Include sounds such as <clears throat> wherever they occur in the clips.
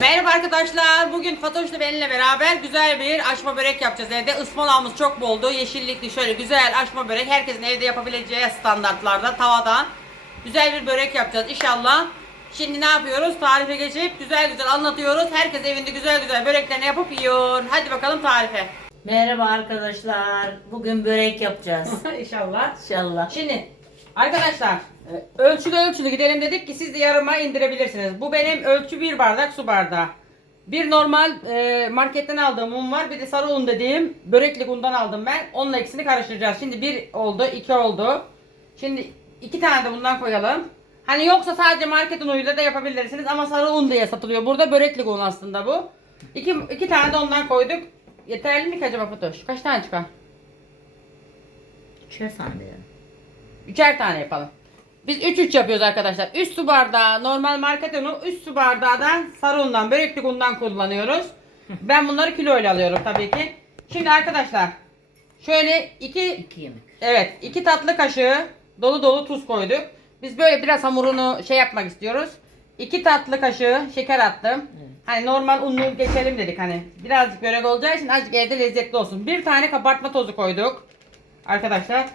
Merhaba arkadaşlar. Bugün Fatoş'la benimle beraber güzel bir açma börek yapacağız evde. Ispanağımız çok boldu. Yeşillikli şöyle güzel açma börek. Herkesin evde yapabileceği standartlarda tavadan güzel bir börek yapacağız inşallah. Şimdi ne yapıyoruz? Tarife geçip güzel güzel anlatıyoruz. Herkes evinde güzel güzel böreklerini yapıp yiyor. Hadi bakalım tarife. Merhaba arkadaşlar. Bugün börek yapacağız. <laughs> inşallah. İnşallah. Şimdi arkadaşlar e, ölçülü ölçülü gidelim dedik ki siz de yarıma indirebilirsiniz. Bu benim ölçü bir bardak su bardağı. Bir normal e, marketten aldığım un var. Bir de sarı un dediğim böreklik undan aldım ben. Onunla ikisini karıştıracağız. Şimdi bir oldu, iki oldu. Şimdi iki tane de bundan koyalım. Hani yoksa sadece market unuyla da yapabilirsiniz ama sarı un diye satılıyor. Burada böreklik un aslında bu. İki, iki tane de ondan koyduk. Yeterli mi acaba Fatoş? Kaç tane çıkar? Üçer sanıyorum. Üçer tane yapalım. Biz 3 3 yapıyoruz arkadaşlar. 3 su bardağı normal market unu, 3 su bardağı da sarı undan, böreklik undan kullanıyoruz. Ben bunları kiloyla alıyorum tabii ki. Şimdi arkadaşlar şöyle 2 İki yemek. evet 2 tatlı kaşığı dolu dolu tuz koyduk. Biz böyle biraz hamurunu şey yapmak istiyoruz. 2 tatlı kaşığı şeker attım. Hani normal unlu geçelim dedik hani. Birazcık börek olacağı için azıcık evde lezzetli olsun. Bir tane kabartma tozu koyduk. Arkadaşlar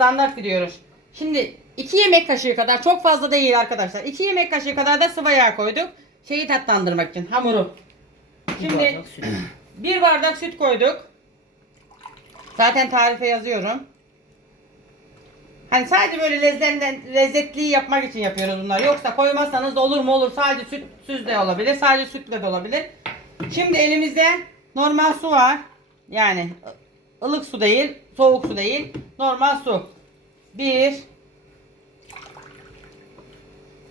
standart gidiyoruz. Şimdi 2 yemek kaşığı kadar çok fazla değil arkadaşlar. 2 yemek kaşığı kadar da sıvı yağ koyduk. Şeyi tatlandırmak için hamuru. Şimdi bir bardak süt <clears throat> koyduk. Zaten tarife yazıyorum. Hani sadece böyle lezzetten, lezzetli yapmak için yapıyoruz bunları. Yoksa koymazsanız olur mu olur. Sadece sütsüz de olabilir. Sadece sütle de olabilir. Şimdi elimizde normal su var. Yani ılık su değil, soğuk su değil. Normal su. 1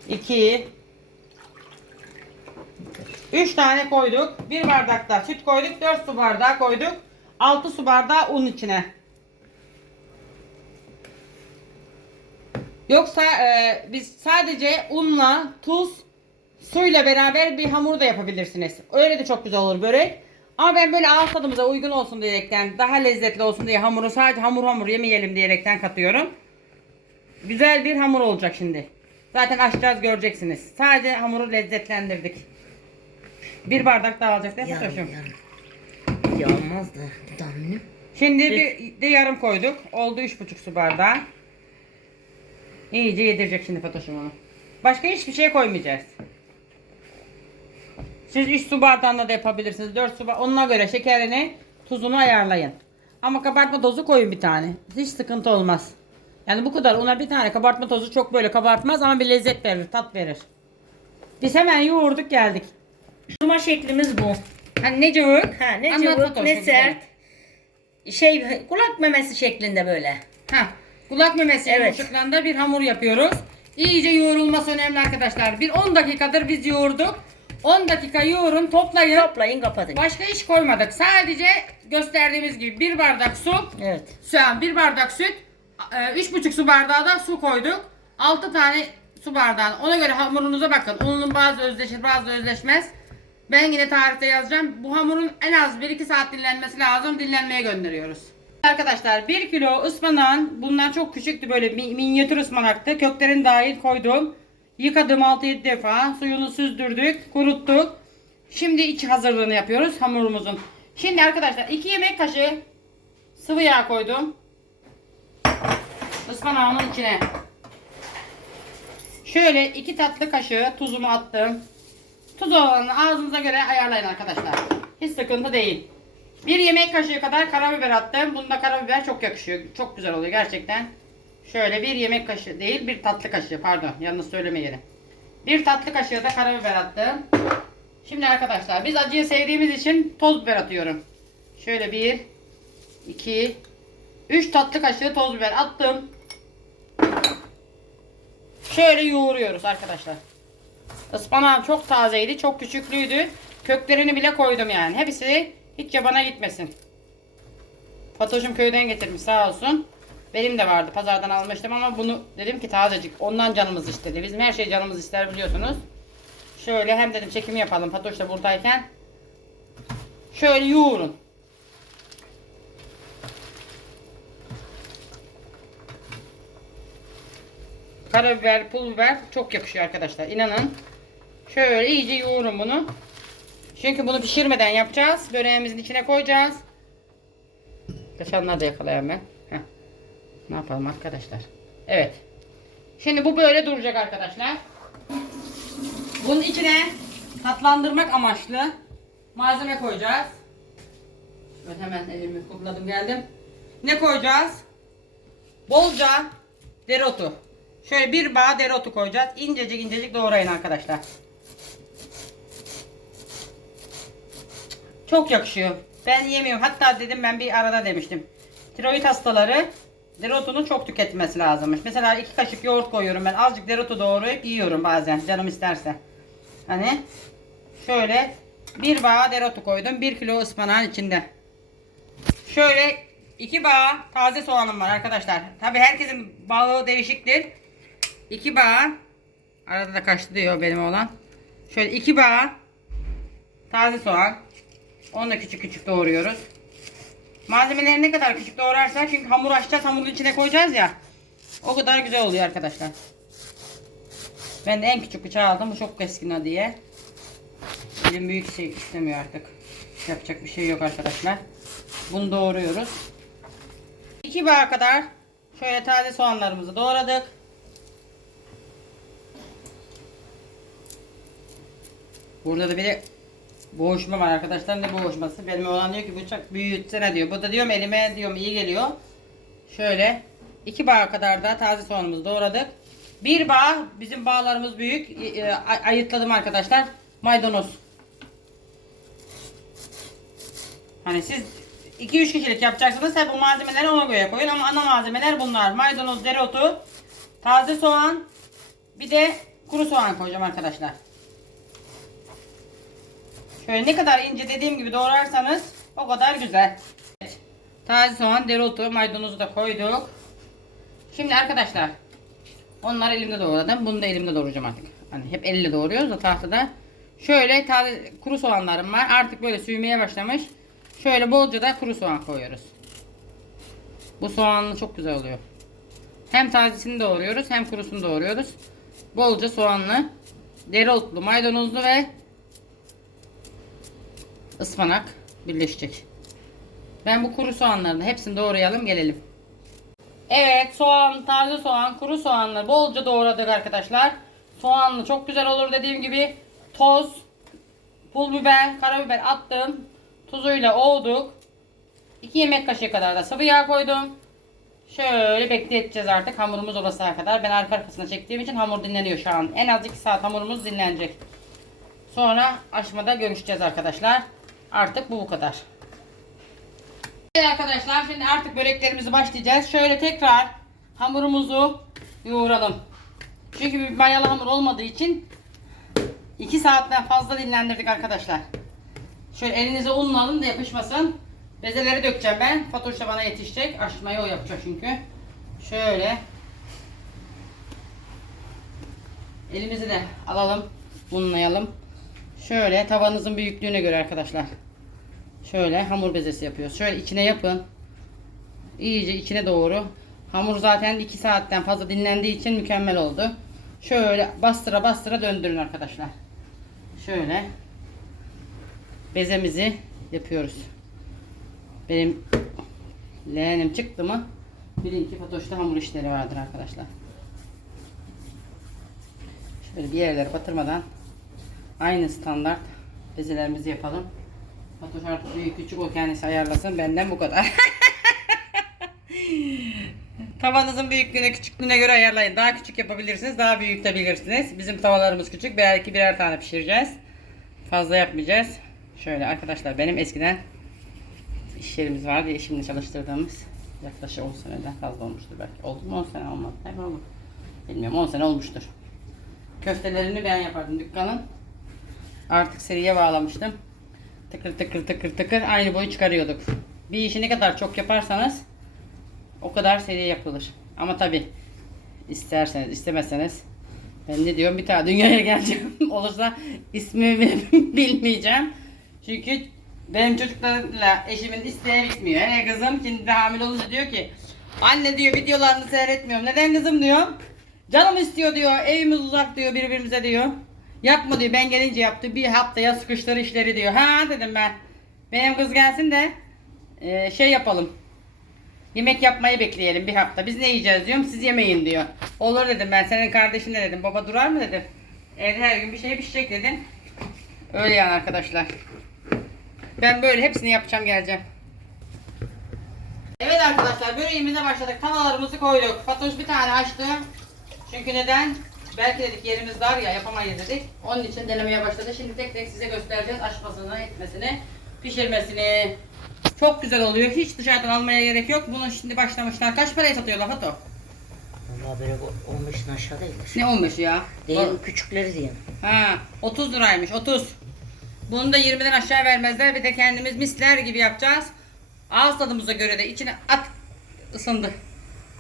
2 3 tane koyduk. 1 bardak da süt koyduk. 4 su bardağı koyduk. 6 su bardağı un içine. Yoksa e, biz sadece unla, tuz, suyla beraber bir hamur da yapabilirsiniz. Öyle de çok güzel olur börek. Ama ben böyle ağız tadımıza uygun olsun diyerekten, daha lezzetli olsun diye hamuru sadece hamur hamur yemeyelim diyerekten katıyorum. Güzel bir hamur olacak şimdi. Zaten açacağız göreceksiniz. Sadece hamuru lezzetlendirdik. Bir bardak daha alacak değil mi Yarım Fatoş'um? yarım. Da bu tahminim. Şimdi bir de yarım koyduk. Oldu üç buçuk su bardağı. İyice yedirecek şimdi Fatoş'um onu. Başka hiçbir şey koymayacağız. Siz 3 su bardağında da yapabilirsiniz. 4 su bardağı. Onuna göre şekerini, tuzunu ayarlayın. Ama kabartma tozu koyun bir tane. Hiç sıkıntı olmaz. Yani bu kadar. Ona bir tane kabartma tozu çok böyle kabartmaz ama bir lezzet verir, tat verir. Biz hemen yoğurduk geldik. Durma şeklimiz bu. Hani ne cıvık? Ha ne Anlat cıvık ne sert. Şey kulak memesi şeklinde böyle. Ha, kulak memesi Evet. yumuşaklığında bir hamur yapıyoruz. İyice yoğrulması önemli arkadaşlar. Bir 10 dakikadır biz yoğurduk. 10 dakika yoğurun, toplayın. Toplayın kapatın. Başka hiç koymadık. Sadece gösterdiğimiz gibi bir bardak su, Evet. şu bir bardak süt, e, üç buçuk su bardağı da su koyduk. 6 tane su bardağı. Ona göre hamurunuza bakın. Unun bazı özdeşir, bazı özdeşmez. Ben yine tarifte yazacağım. Bu hamurun en az 1-2 saat dinlenmesi lazım. Dinlenmeye gönderiyoruz. Arkadaşlar 1 kilo ıspanağın bundan çok küçüktü böyle mi- minyatür ıspanaktı. Köklerini dahil koydum. Yıkadım 6-7 defa. Suyunu süzdürdük, kuruttuk. Şimdi iç hazırlığını yapıyoruz hamurumuzun. Şimdi arkadaşlar 2 yemek kaşığı sıvı yağ koydum. Ispanağımın içine. Şöyle 2 tatlı kaşığı tuzumu attım. Tuz oranını ağzınıza göre ayarlayın arkadaşlar. Hiç sıkıntı değil. Bir yemek kaşığı kadar karabiber attım. Bunda karabiber çok yakışıyor. Çok güzel oluyor gerçekten. Şöyle bir yemek kaşığı değil bir tatlı kaşığı pardon yanlış söylemeyelim. Bir tatlı kaşığı da karabiber attım. Şimdi arkadaşlar biz acıyı sevdiğimiz için toz biber atıyorum. Şöyle bir, iki, üç tatlı kaşığı toz biber attım. Şöyle yoğuruyoruz arkadaşlar. Ispanağım çok tazeydi, çok küçüklüydü. Köklerini bile koydum yani. Hepsi hiç yabana gitmesin. Fatoş'um köyden getirmiş sağ olsun. Benim de vardı pazardan almıştım ama bunu dedim ki tazecik. Ondan canımız istedi. Bizim her şey canımız ister biliyorsunuz. Şöyle hem dedim çekimi yapalım Fatoş da buradayken. Şöyle yoğurun. Karabiber, pul biber çok yakışıyor arkadaşlar. İnanın. Şöyle iyice yoğurun bunu. Çünkü bunu pişirmeden yapacağız. Böreğimizin içine koyacağız. Kaşanları da yakalayayım ben. Ne yapalım arkadaşlar? Evet. Şimdi bu böyle duracak arkadaşlar. Bunun içine tatlandırmak amaçlı malzeme koyacağız. Ben hemen elimi kuruladım geldim. Ne koyacağız? Bolca dereotu. Şöyle bir bağ dereotu koyacağız. İncecik incecik doğrayın arkadaşlar. Çok yakışıyor. Ben yemiyorum. Hatta dedim ben bir arada demiştim. Tiroid hastaları dereotunu çok tüketmesi lazımmış. Mesela iki kaşık yoğurt koyuyorum ben. Azıcık dereotu doğrayıp yiyorum bazen canım isterse. Hani şöyle bir bağ dereotu koydum. Bir kilo ıspanağın içinde. Şöyle iki bağ taze soğanım var arkadaşlar. Tabi herkesin bağı değişiktir. İki bağ arada da kaçtı diyor benim olan. Şöyle iki bağ taze soğan. Onu da küçük küçük doğruyoruz. Malzemeleri ne kadar küçük doğrarsak çünkü hamur açacağız hamurun içine koyacağız ya. O kadar güzel oluyor arkadaşlar. Ben de en küçük bıçağı aldım. Bu çok keskin diye. Elim büyük şey istemiyor artık. Yapacak bir şey yok arkadaşlar. Bunu doğruyoruz. 2 bağ kadar şöyle taze soğanlarımızı doğradık. Burada da bir de boğuşma var arkadaşlar. Ne boğuşması? Benim olan diyor ki bıçak büyütsene diyor. Bu da diyorum elime diyorum iyi geliyor. Şöyle 2 bağ kadar da taze soğanımızı doğradık. Bir bağ bizim bağlarımız büyük. E, ay- ayıtladım arkadaşlar. Maydanoz. Hani siz 2-3 kişilik yapacaksınız. Tabi bu malzemeleri ona göre koyun ama ana malzemeler bunlar. Maydanoz, dereotu, taze soğan, bir de kuru soğan koyacağım arkadaşlar. Şöyle ne kadar ince dediğim gibi doğrarsanız o kadar güzel. Taze soğan, dereotu, maydanozu da koyduk. Şimdi arkadaşlar onları elimde doğradım. Bunu da elimde doğrayacağım artık. Hani hep elle doğruyoruz da tahtada. Şöyle taze kuru soğanlarım var. Artık böyle süymeye başlamış. Şöyle bolca da kuru soğan koyuyoruz. Bu soğanlı çok güzel oluyor. Hem tazesini doğruyoruz hem kurusunu doğruyoruz. Bolca soğanlı, dereotlu, maydanozlu ve ıspanak birleşecek. Ben bu kuru soğanların hepsini doğrayalım gelelim. Evet soğan, taze soğan, kuru soğanları bolca doğradık arkadaşlar. Soğanlı çok güzel olur dediğim gibi. Toz, pul biber, karabiber attım. Tuzuyla ovduk. 2 yemek kaşığı kadar da sıvı yağ koydum. Şöyle bekleteceğiz artık hamurumuz olasıya kadar. Ben arka arkasına çektiğim için hamur dinleniyor şu an. En az 2 saat hamurumuz dinlenecek. Sonra aşmada görüşeceğiz arkadaşlar. Artık bu bu kadar. Evet arkadaşlar şimdi artık böreklerimizi başlayacağız. Şöyle tekrar hamurumuzu yoğuralım. Çünkü bir mayalı hamur olmadığı için 2 saatten fazla dinlendirdik arkadaşlar. Şöyle elinize unla alın da yapışmasın. Bezeleri dökeceğim ben. Fatoş da bana yetişecek. Açmayı o yapacak çünkü. Şöyle. Elimizi de alalım. Unlayalım. Şöyle tavanızın büyüklüğüne göre arkadaşlar. Şöyle hamur bezesi yapıyoruz. Şöyle içine yapın. İyice içine doğru. Hamur zaten 2 saatten fazla dinlendiği için mükemmel oldu. Şöyle bastıra bastıra döndürün arkadaşlar. Şöyle bezemizi yapıyoruz. Benim leğenim çıktı mı bilin ki Fatoş'ta hamur işleri vardır arkadaşlar. Şöyle bir yerlere batırmadan aynı standart bezelerimizi yapalım. Fatoş artık büyük küçük o kendisi ayarlasın. Benden bu kadar. <laughs> Tavanızın büyüklüğüne küçüklüğüne göre ayarlayın. Daha küçük yapabilirsiniz. Daha büyük de bilirsiniz. Bizim tavalarımız küçük. Belki birer tane pişireceğiz. Fazla yapmayacağız. Şöyle arkadaşlar benim eskiden iş yerimiz vardı. Eşimle çalıştırdığımız. Yaklaşık 10 seneden fazla olmuştur belki. Oldu mu 10 sene olmadı. Hep oldu. Bilmiyorum 10 sene olmuştur. Köftelerini ben yapardım dükkanın. Artık seriye bağlamıştım. Tıkır tıkır tıkır tıkır aynı boyu çıkarıyorduk. Bir işi ne kadar çok yaparsanız o kadar seri yapılır. Ama tabi isterseniz istemezseniz ben ne diyorum bir tane dünyaya geleceğim. <laughs> Olursa ismimi <laughs> bilmeyeceğim. Çünkü benim çocuklarla eşimin isteği bitmiyor. Hele kızım şimdi hamile olunca diyor ki anne diyor videolarını seyretmiyorum. Neden kızım diyor. Canım istiyor diyor. Evimiz uzak diyor birbirimize diyor. Yapma diyor ben gelince yaptı bir haftaya sıkıştır işleri diyor. Ha dedim ben. Benim kız gelsin de e, şey yapalım. Yemek yapmayı bekleyelim bir hafta. Biz ne yiyeceğiz diyorum siz yemeyin diyor. Olur dedim ben senin kardeşin de dedim. Baba durar mı dedim. Evde her gün bir şey pişecek dedim. Öyle yani arkadaşlar. Ben böyle hepsini yapacağım geleceğim. Evet arkadaşlar böreğimize başladık. Tavalarımızı koyduk. Fatoş bir tane açtı. Çünkü neden? Belki dedik yerimiz dar ya yapamayız dedik. Onun için denemeye başladı. Şimdi tek tek size göstereceğiz açmasını, etmesini, pişirmesini. Çok güzel oluyor. Hiç dışarıdan almaya gerek yok. Bunu şimdi başlamışlar. Kaç paraya satıyorlar Fato? Vallahi böyle 15'in aşağı değildir. Ne olmuş ya? Değil küçükleri diyeyim. Ha, 30 liraymış 30. Bunu da 20'den aşağı vermezler. Bir de kendimiz misler gibi yapacağız. Ağız tadımıza göre de içine at ısındı.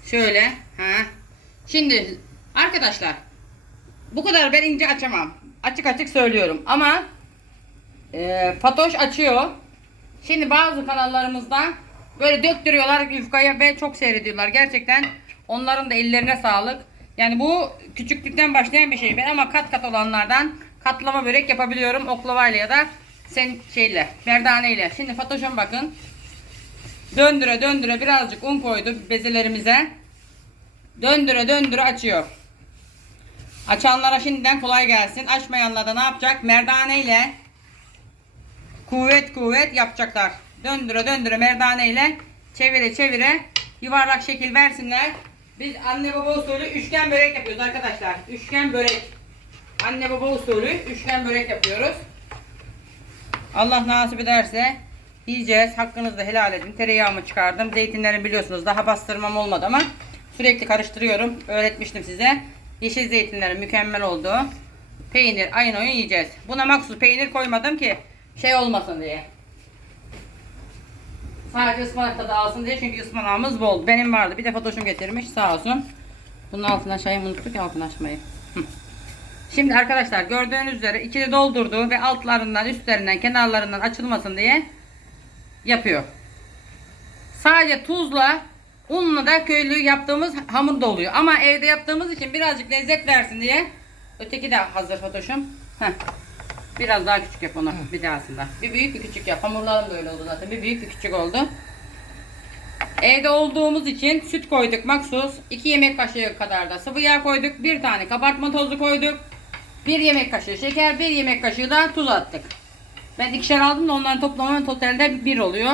Şöyle. Ha. Şimdi arkadaşlar bu kadar ben ince açamam. Açık açık söylüyorum ama e, Fatoş açıyor. Şimdi bazı kanallarımızda böyle döktürüyorlar yufkaya ve çok seyrediyorlar. Gerçekten onların da ellerine sağlık. Yani bu küçüklükten başlayan bir şey. Ben ama kat kat olanlardan katlama börek yapabiliyorum. Oklavayla ya da sen şeyle, merdaneyle. Şimdi Fatoş'um bakın. Döndüre döndüre birazcık un koydu bezelerimize. Döndüre döndüre açıyor. Açanlara şimdiden kolay gelsin. Açmayanlar da ne yapacak? Merdaneyle kuvvet kuvvet yapacaklar. Döndüre döndüre merdane ile çevire çevire yuvarlak şekil versinler. Biz anne baba usulü üçgen börek yapıyoruz arkadaşlar. Üçgen börek. Anne baba usulü üçgen börek yapıyoruz. Allah nasip ederse yiyeceğiz. Hakkınızı helal edin. Tereyağımı çıkardım. Zeytinlerini biliyorsunuz daha bastırmam olmadı ama sürekli karıştırıyorum. Öğretmiştim size. Yeşil zeytinlerin mükemmel oldu. Peynir ayın oyun yiyeceğiz. Buna maksus peynir koymadım ki şey olmasın diye. Sadece ıspanak tadı alsın diye çünkü ıspanağımız bol. Benim vardı. Bir de Fatoş'um getirmiş sağ olsun. Bunun altına çayımı unuttuk ya altını açmayı. Şimdi arkadaşlar gördüğünüz üzere içini doldurdu ve altlarından, üstlerinden, kenarlarından açılmasın diye yapıyor. Sadece tuzla, unla da köylü yaptığımız hamur da oluyor. Ama evde yaptığımız için birazcık lezzet versin diye. Öteki de hazır Fatoş'um. Biraz daha küçük yap onu bir dahasında. Bir büyük bir küçük yap. Hamurlarım da öyle oldu zaten. Bir büyük bir küçük oldu. Evde olduğumuz için süt koyduk maksus. 2 yemek kaşığı kadar da sıvı yağ koyduk. Bir tane kabartma tozu koyduk. 1 yemek kaşığı şeker, 1 yemek kaşığı da tuz attık. Ben ikişer aldım da onların toplamı totalde 1 oluyor.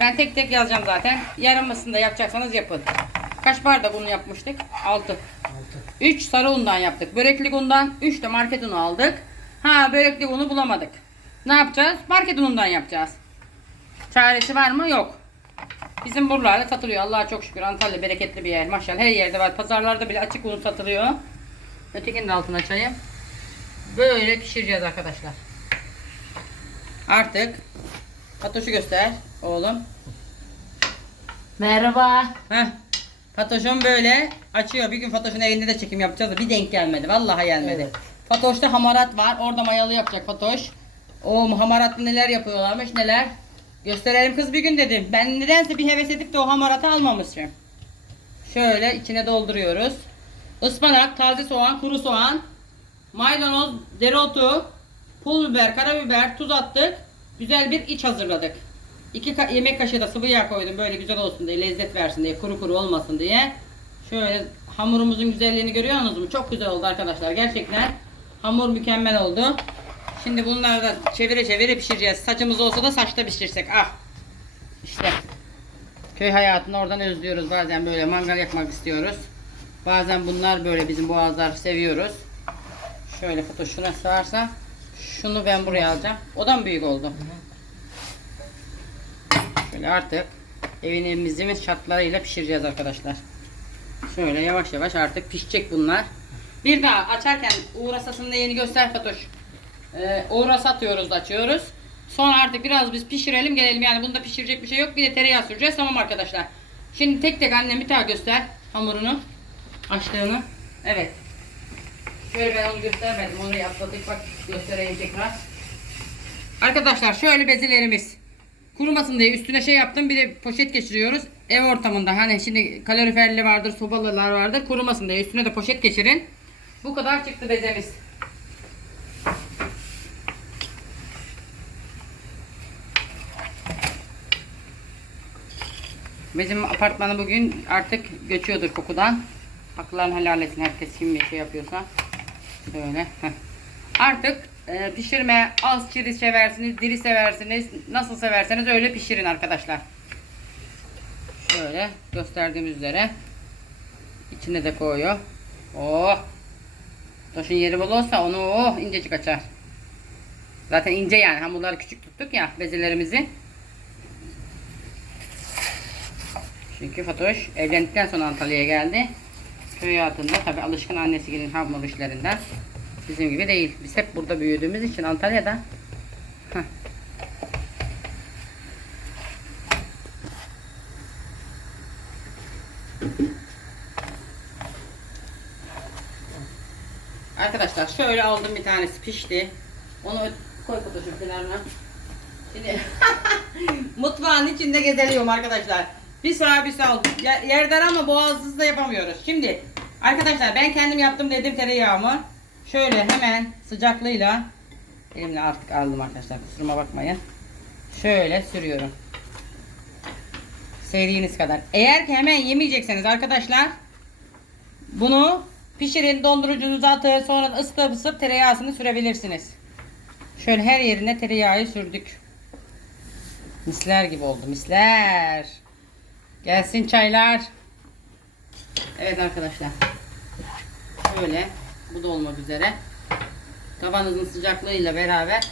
Ben tek tek yazacağım zaten. Yarımısını da yapacaksanız yapın. Kaç bardak unu yapmıştık? 6. 3 sarı undan yaptık. Böreklik undan 3 de market unu aldık. Ha böreklik unu bulamadık. Ne yapacağız? Market unundan yapacağız. Çaresi var mı? Yok. Bizim buralarda satılıyor. Allah'a çok şükür. Antalya bereketli bir yer. Maşallah her yerde var. Pazarlarda bile açık un satılıyor. Ötekinin de altına açayım. Böyle pişireceğiz arkadaşlar. Artık Fatoş'u göster oğlum. Merhaba. Heh. Fatoş'um böyle açıyor. Bir gün Fatoş'un evinde de çekim yapacağız da bir denk gelmedi. Vallahi gelmedi. Evet. Fatoş'ta hamarat var. Orada mayalı yapacak Fatoş. O hamaratlı neler yapıyorlarmış neler. Gösterelim kız bir gün dedim. Ben nedense bir heves edip de o hamaratı almamışım. Şöyle içine dolduruyoruz. Ispanak, taze soğan, kuru soğan, maydanoz, dereotu, pul biber, karabiber, tuz attık. Güzel bir iç hazırladık. 2 yemek kaşığı da sıvı yağ koydum böyle güzel olsun diye, lezzet versin diye, kuru kuru olmasın diye. Şöyle hamurumuzun güzelliğini görüyor musunuz? mu? Çok güzel oldu arkadaşlar. Gerçekten hamur mükemmel oldu. Şimdi bunları da çevire çevire pişireceğiz. Saçımız olsa da saçta pişirsek. Ah. İşte köy hayatını oradan özlüyoruz. Bazen böyle mangal yakmak istiyoruz. Bazen bunlar böyle bizim boğazlar seviyoruz. Şöyle foto şuna sığarsa şunu ben buraya alacağım. O da mı büyük oldu? Şöyle artık evimizin şartlarıyla pişireceğiz arkadaşlar. Şöyle yavaş yavaş artık pişecek bunlar. Bir daha açarken uğrasasını da yeni göster Fatoş. Ee, uğrasa atıyoruz açıyoruz. Sonra artık biraz biz pişirelim gelelim. Yani bunda pişirecek bir şey yok. Bir de tereyağı süreceğiz. Tamam arkadaşlar. Şimdi tek tek annem bir daha göster hamurunu. Açtığını. Evet. Şöyle ben onu göstermedim. Onu yaptık. Bak göstereyim tekrar. Arkadaşlar şöyle bezilerimiz. Kurumasın diye üstüne şey yaptım. Bir de poşet geçiriyoruz. Ev ortamında hani şimdi kaloriferli vardır, sobalılar vardır. Kurumasın diye üstüne de poşet geçirin. Bu kadar çıktı bezemiz. Bizim apartmanı bugün artık göçüyordur kokudan. Haklarını helal etsin herkes kim bir şey yapıyorsa. Şöyle. heh. Artık e, pişirme az çiri seversiniz, diri seversiniz. Nasıl severseniz öyle pişirin arkadaşlar. Şöyle gösterdiğimiz üzere. İçine de koyuyor. Oh. Taşın yeri bol olsa onu oh incecik açar. Zaten ince yani hamurları küçük tuttuk ya bezelerimizi. Çünkü Fatoş evlendikten sonra Antalya'ya geldi. Hayatında tabi alışkın annesi gelin hamur işlerinden. Bizim gibi değil. Biz hep burada büyüdüğümüz için Antalya'da. Heh. Arkadaşlar şöyle aldım bir tanesi pişti. Onu koy Fatoş'un kenarına. Şimdi <laughs> mutfağın içinde gezeliyorum arkadaşlar. Bir sağ bir. Yer- Yerden ama boğazsız da yapamıyoruz. Şimdi arkadaşlar ben kendim yaptım dedim tereyağımı. Şöyle hemen sıcaklığıyla elimle artık aldım arkadaşlar kusuruma bakmayın. Şöyle sürüyorum. Sevdiğiniz kadar. Eğer ki hemen yemeyecekseniz arkadaşlar bunu pişirin dondurucunuza atın sonra ısıtıp ısıtıp tereyağısını sürebilirsiniz. Şöyle her yerine tereyağı sürdük. Misler gibi oldu misler. Gelsin çaylar. Evet arkadaşlar. Şöyle bu da olmak üzere. Tavanızın sıcaklığıyla beraber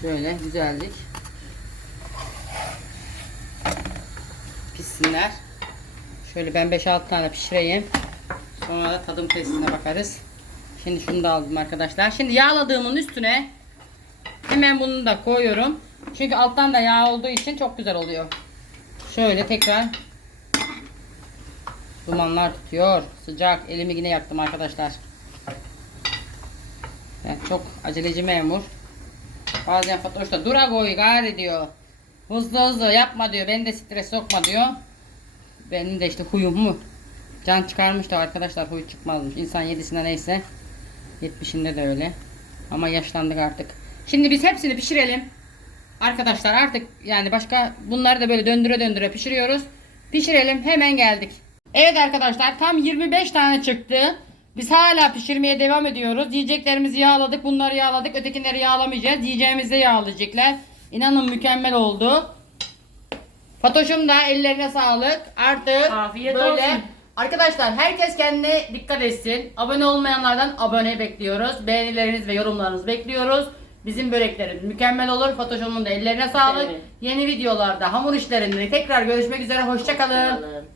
şöyle güzellik pişsinler. Şöyle ben 5-6 tane pişireyim. Sonra da tadım testine bakarız. Şimdi şunu da aldım arkadaşlar. Şimdi yağladığımın üstüne hemen bunu da koyuyorum. Çünkü alttan da yağ olduğu için çok güzel oluyor. Şöyle tekrar dumanlar tutuyor. Sıcak. Elimi yine yaktım arkadaşlar. Ben çok aceleci memur. Bazen Fatoş da dura koy gari diyor. Hızlı hızlı yapma diyor. Beni de stres sokma diyor. Benim de işte huyum mu? Can çıkarmış da arkadaşlar huy çıkmazmış. İnsan yedisinde neyse. 70'inde de öyle. Ama yaşlandık artık. Şimdi biz hepsini pişirelim. Arkadaşlar artık yani başka bunları da böyle döndüre döndüre pişiriyoruz. Pişirelim hemen geldik. Evet arkadaşlar tam 25 tane çıktı. Biz hala pişirmeye devam ediyoruz. Yiyeceklerimizi yağladık. Bunları yağladık. Ötekileri yağlamayacağız. Yiyeceğimizi de yağlayacaklar. İnanın mükemmel oldu. Fatoş'um da ellerine sağlık. Artık Afiyet böyle olsun. Arkadaşlar herkes kendine dikkat etsin. Abone olmayanlardan abone bekliyoruz. Beğenileriniz ve yorumlarınızı bekliyoruz. Bizim böreklerimiz mükemmel olur. Fatoş'umun da ellerine sağlık. Evet. Yeni videolarda hamur işlerinde tekrar görüşmek üzere. Hoşçakalın. Hoşçakalın.